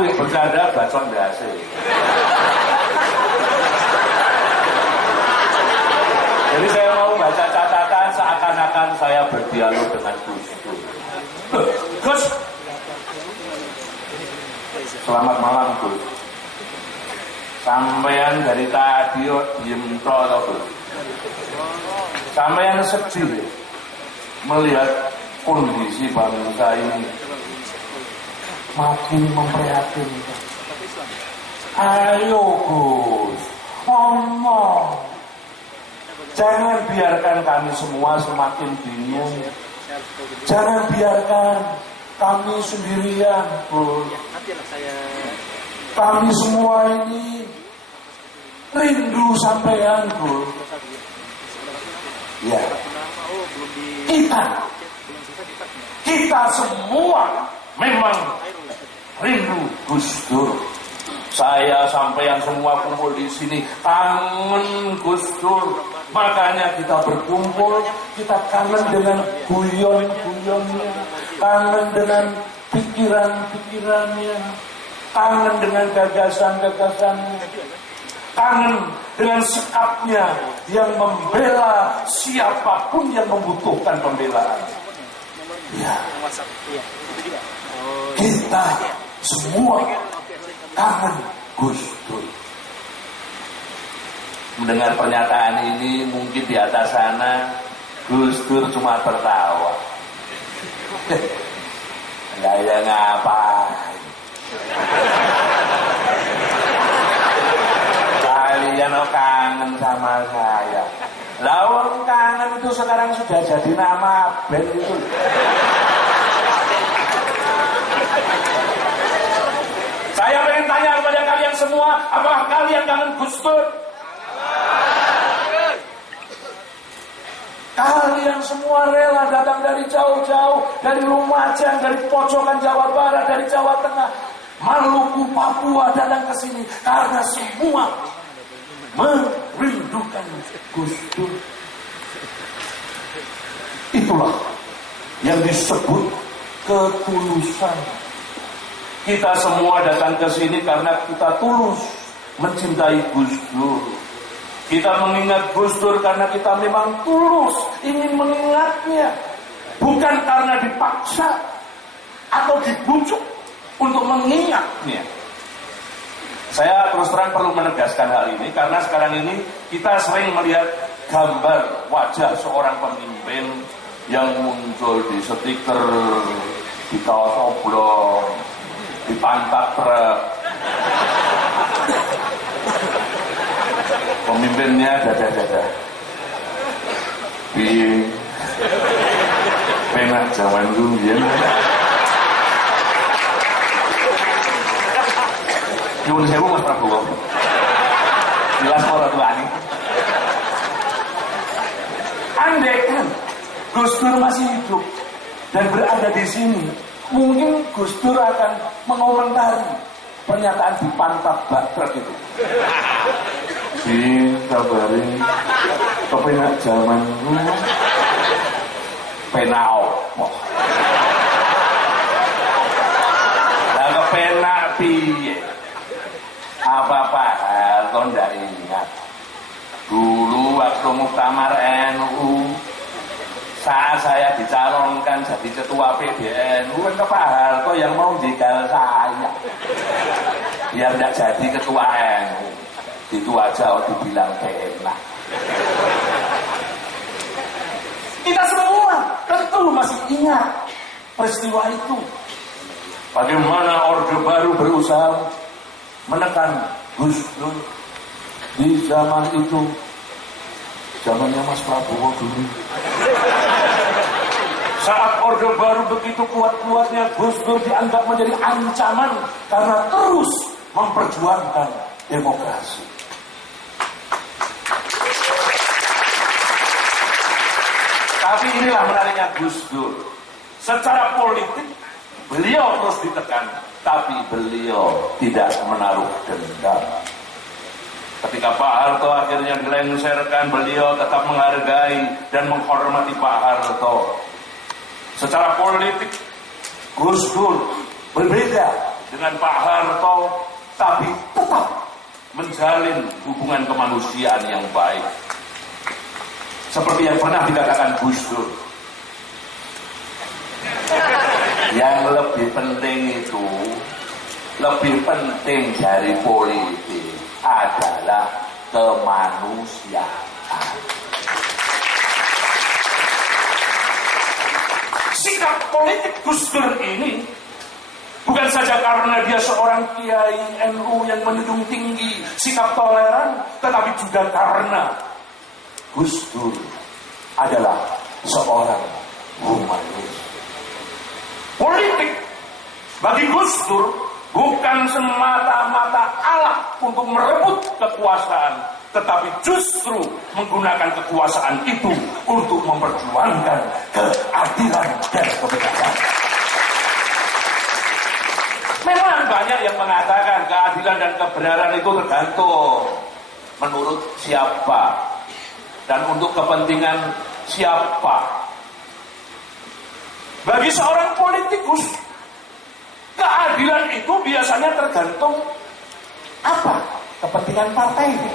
Aku yang bercanda bacot biasa. Jadi saya mau baca catatan seakan-akan saya berdialog dengan Gus Dur. Gus, selamat malam Gus. Sampeyan dari tadi diem toh Gus. Sampeyan sedih melihat kondisi bangsa ini makin memprihatinkan. Ayo Gus, ngomong. Jangan biarkan kami semua semakin bingung. Jangan biarkan kami sendirian, Gus. Kami semua ini rindu sampean, Gus. Ya. Kita semua memang rindu Gus Dur. Saya sampean semua kumpul di sini kangen Gus Dur. Makanya kita berkumpul, kita kangen dengan guyon-guyonnya, kangen dengan pikiran-pikirannya, kangen dengan gagasan-gagasannya, kangen dengan sikapnya yang membela siapapun yang membutuhkan pembelaan. Ya, kita semua kangen Gus Dur. Mendengar pernyataan ini mungkin di atas sana Gus Dur cuma tertawa. Ya ngapain? Kalian kangen sama saya. Lawan kangen itu sekarang sudah jadi nama band itu. Saya pengen tanya kepada kalian semua, apakah kalian kangen Gus Dur? Kalian semua rela datang dari jauh-jauh, dari Lumajang, dari pojokan Jawa Barat, dari Jawa Tengah, Maluku, Papua datang ke sini karena semua merindukan Gus Dur. Itulah yang disebut ketulusan. Kita semua datang ke sini karena kita tulus mencintai Gus Dur. Kita mengingat Gus Dur karena kita memang tulus ingin mengingatnya. Bukan karena dipaksa atau dibujuk untuk mengingatnya. Saya terus terang perlu menegaskan hal ini karena sekarang ini kita sering melihat gambar wajah seorang pemimpin yang muncul di stiker, di kaos oblong, di pantat truk. Pemimpinnya dada-dada di penak zaman dulu ya. Nyuwun sewu Mas Prabowo. Jelas ora tuane. Andai kan Gus Dur masih hidup dan berada di sini, mungkin Gus Dur akan mengomentari pernyataan di pantat bak truk itu. Si kabari kepenak zaman dulu penao lah kepenak piye apa-apa Harto ndak ingat dulu waktu muktamar NU saat saya dicalonkan jadi ketua PBNU kan Pak Harto yang mau jegal saya biar tidak jadi ketua NU. Itu aja dibilang enak. Kita semua tentu masih ingat peristiwa itu. Bagaimana Orde Baru berusaha menekan Gus Dur di zaman itu, zamannya Mas Prabowo dulu. Saat Orde Baru begitu kuat-kuatnya, Gus Dur dianggap menjadi ancaman karena terus memperjuangkan demokrasi. Tapi inilah menariknya Gus Dur. Secara politik beliau terus ditekan, tapi beliau tidak menaruh dendam. Ketika Pak Harto akhirnya dilengsarkan, beliau tetap menghargai dan menghormati Pak Harto. Secara politik Gus Dur berbeda dengan Pak Harto, tapi tetap menjalin hubungan kemanusiaan yang baik. Seperti yang pernah dikatakan Gus Dur, yang lebih penting itu, lebih penting dari politik adalah kemanusiaan. Sikap politik Gus Dur ini bukan saja karena dia seorang kiai NU yang menjunjung tinggi sikap toleran, tetapi juga karena Gus Dur adalah seorang humanis. Politik bagi Gus Dur bukan semata-mata alat untuk merebut kekuasaan, tetapi justru menggunakan kekuasaan itu untuk memperjuangkan keadilan dan kebenaran. Memang banyak yang mengatakan keadilan dan kebenaran itu tergantung menurut siapa dan untuk kepentingan siapa. Bagi seorang politikus, keadilan itu biasanya tergantung apa? Kepentingan partainya.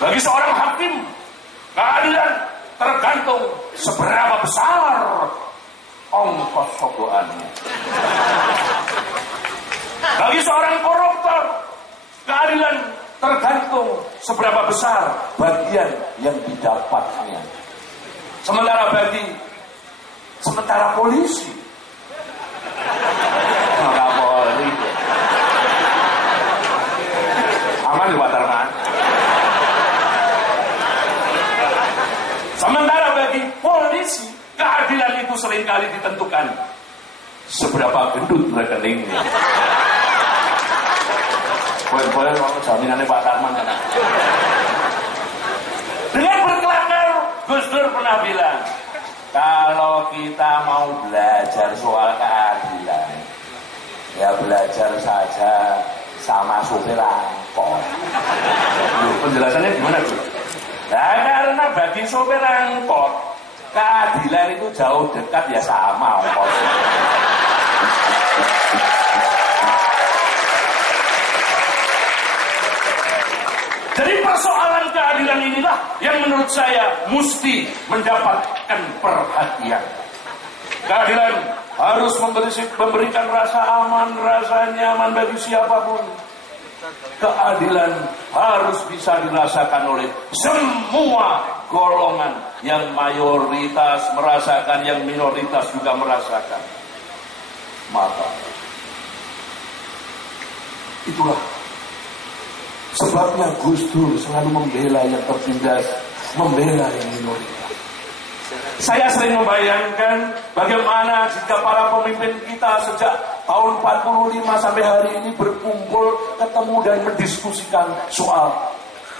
Bagi seorang hakim, keadilan tergantung seberapa besar ongkos sogokannya. Bagi seorang koruptor, keadilan tergantung seberapa besar bagian yang didapatnya. Sementara polisi, maka Polri aman di Waterman. Sementara bagi polisi, keadilan itu seringkali ditentukan seberapa gendut rekeningnya. Boleh jaminannya Pak Tarman kan? Dengan berkelakar, Gus Dur pernah bilang, kalau kita mau belajar soal keadilan, ya belajar saja sama supir angkot. Penjelasannya gimana tuh? Nah, karena bagi supir angkot, keadilan itu jauh dekat ya sama ongkos. Jadi persoalan keadilan inilah yang menurut saya mesti mendapatkan perhatian. Keadilan harus memberikan rasa aman, rasa nyaman bagi siapapun. Keadilan harus bisa dirasakan oleh semua golongan, yang mayoritas merasakan, yang minoritas juga merasakan. Maka itulah sebabnya Gus Dur selalu membela yang tertindas, membela yang minoritas. Saya sering membayangkan bagaimana jika para pemimpin kita sejak tahun 45 sampai hari ini berkumpul, ketemu dan mendiskusikan soal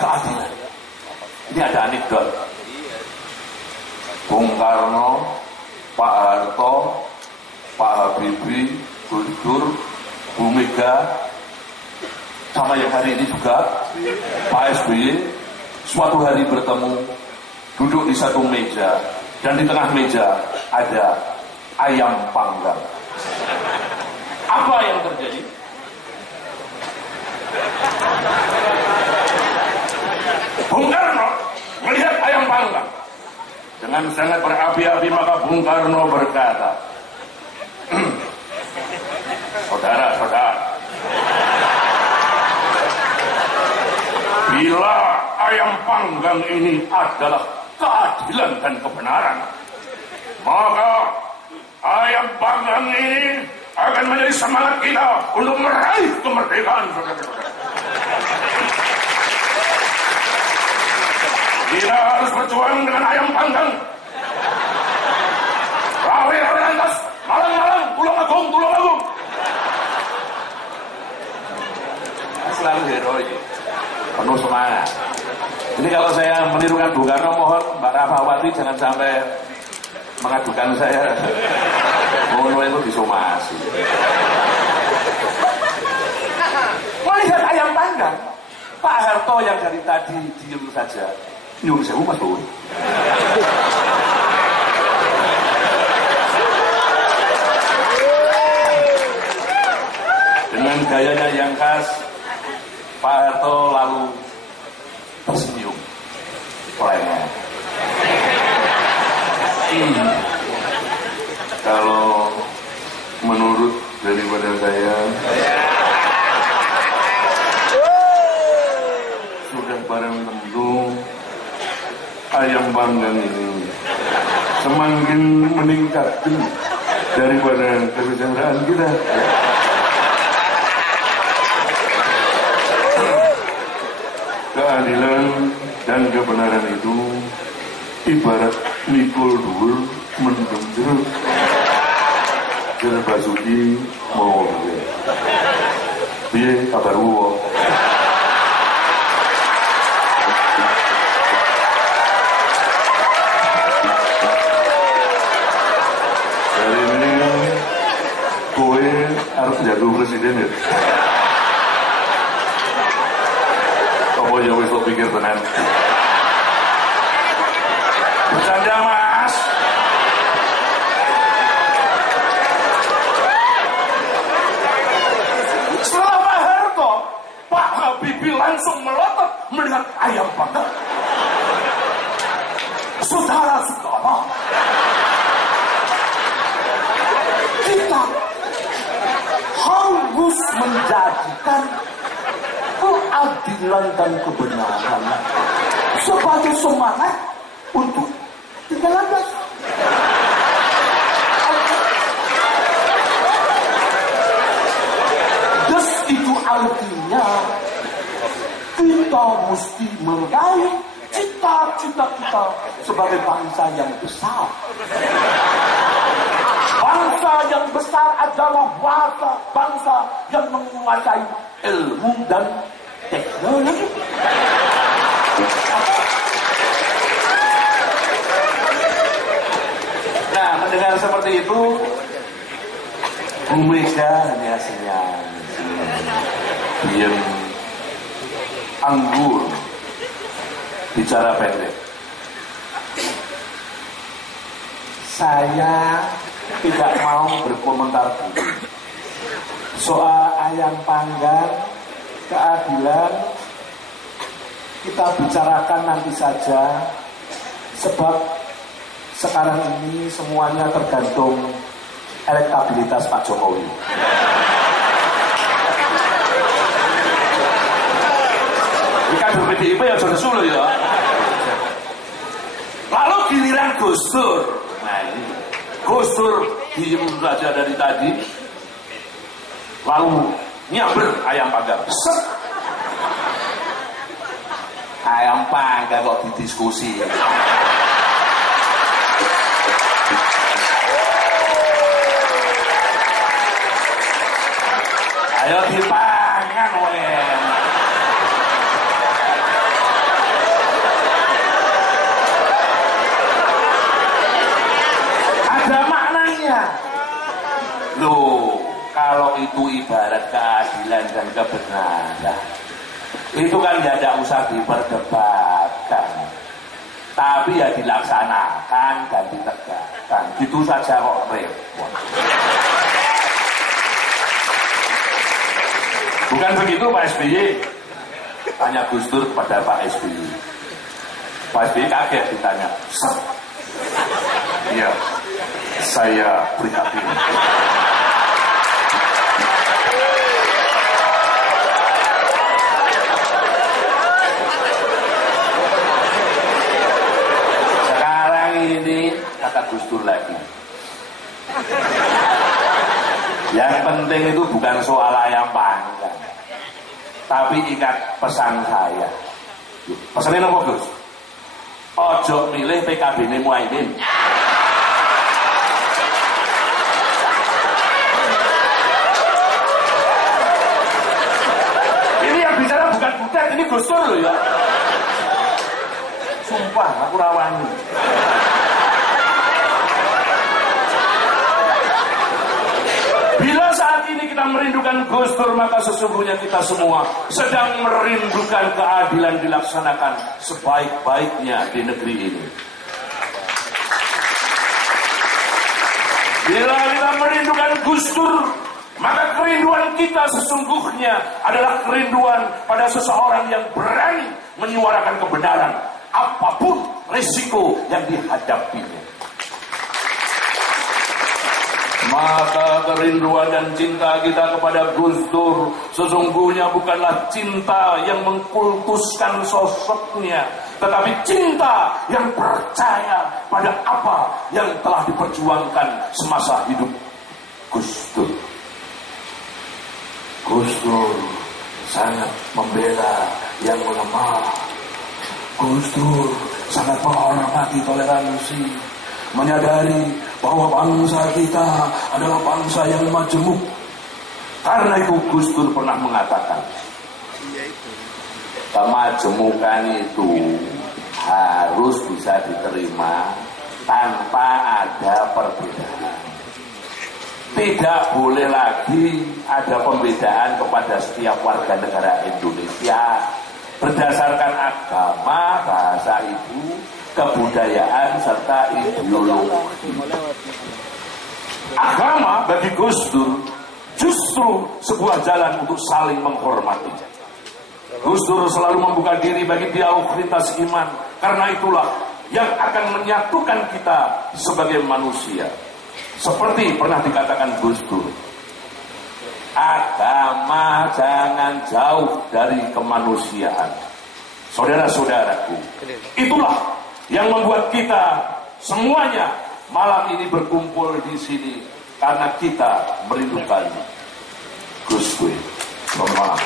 keadilan. Ini ada anekdot. Bung Karno, Pak Harto, Pak Habibie, Gus Dur, Bu Mega, sama yang hari ini juga Pak SBY, suatu hari bertemu, duduk di satu meja, dan di tengah meja ada ayam panggang. Apa yang terjadi? Bung Karno melihat ayam panggang. Dengan sangat berapi-api maka Bung Karno berkata, saudara-saudara, bila ayam panggang ini adalah keadilan dan kebenaran, maka ayam panggang ini akan menjadi semangat kita untuk meraih kemerdekaan. Kita harus berjuang dengan ayam panggang. Rawi-rawi lantas, malang-malang, Tulungagung, Tulungagung. Selalu heroik, penuh semangat. Jadi kalau saya menirukan Bung Karno, mohon Mbak Rahmawati jangan sampai mengadukan saya. Mohon itu disomasi. Melihat ayam panggang, Pak Harto yang dari tadi diem saja, nyuruh sewu Mas Bowo. Dengan gayanya yang khas, Pak Harto lalu tersenyum. Olehnya. Kalau menurut daripada saya, sudah barang tentu ayam panggang ini semakin meningkat daripada kesejahteraan kita. Keadilan dan kebenaran itu ibarat mikul dhuwur mendem jeruk. Jeruk basuki mau piye kabar wong. Hari ini kowe harus jadi presiden ya. Apa ya wis lo pikir tenan? Bercanda mas. Setelah Pak Harto, Pak Habibie langsung melotot melihat ayam panggang. Saudara-saudara, kita harus menjadikan keadilan dan kebenaran sebagai semangat untuk tinggal lantas. Itu artinya kita mesti meraih cita-cita kita sebagai bangsa yang besar. Bangsa yang besar adalah bangsa yang menguasai ilmu dan teknologi. Nah, mendengar seperti itu, Bu Mega hanya senyum, diam, anggur, bicara pendek. Saya tidak mau berkomentar dulu soal ayam panggang, keadilan. Kita bicarakan nanti saja, sebab sekarang ini semuanya tergantung elektabilitas Pak Jokowi. Ini kan PDIP ya sudah suluh ya. Lalu giliran Gus Dur. Nah ini Gus Dur diem saja dari tadi, lalu nyamber ayam panggang. Set. Ayam panggang kok didiskusi. Ayo dipangan oleh. Ada maknanya. Loh, kalau itu ibarat keadilan dan kebenaran, itu kan tidak usah diperdebatkan. Tapi ya dilaksanakan dan ditegakkan. Gitu saja kok repot. Bukan begitu Pak SBY? Tanya Gus Dur kepada Pak SBY. Pak SBY kaget ditanya. Iya, saya prihatin. Sekarang ini kata Gus Dur lagi. Yang penting itu bukan soal ayam panggang, tapi ingat pesan saya. Pesannya apa Gus? Ojo milih PKB ini Muhaimin. Ini yang bicara bukan Butet, ini Gus Dur loh ya. Sumpah aku rawani. Bila saat ini kita merindukan Gus Dur, maka sesungguhnya kita semua sedang merindukan keadilan dilaksanakan sebaik-baiknya di negeri ini. Bila kita merindukan Gus Dur, Maka kerinduan kita sesungguhnya adalah kerinduan pada seseorang yang berani menyuarakan kebenaran, apapun risiko yang dihadapinya. Maka kerinduan dan cinta kita kepada Gus Dur sesungguhnya bukanlah cinta yang mengkultuskan sosoknya, tetapi cinta yang percaya pada apa yang telah diperjuangkan semasa hidup Gus Dur. Gus Dur sangat membela yang lemah. Gus Dur sangat menghormati toleransi, menyadari bahwa bangsa kita adalah bangsa yang majemuk. Karena itu Gus Dur pernah mengatakan, kemajemukan itu harus bisa diterima tanpa ada perbedaan. Tidak boleh lagi ada pembedaan kepada setiap warga negara Indonesia berdasarkan agama, bahasa ibu, kebudayaan, serta ideologi. Agama bagi Gus Dur justru sebuah jalan untuk saling menghormati. Gus Dur selalu membuka diri bagi dialog lintas iman, karena itulah yang akan menyatukan kita sebagai manusia. Seperti pernah dikatakan Gus Dur, agama jangan jauh dari kemanusiaan. Saudara-saudaraku, itulah yang membuat kita semuanya malam ini berkumpul di sini, karena kita merindukan Gus Dur. Selamat malam.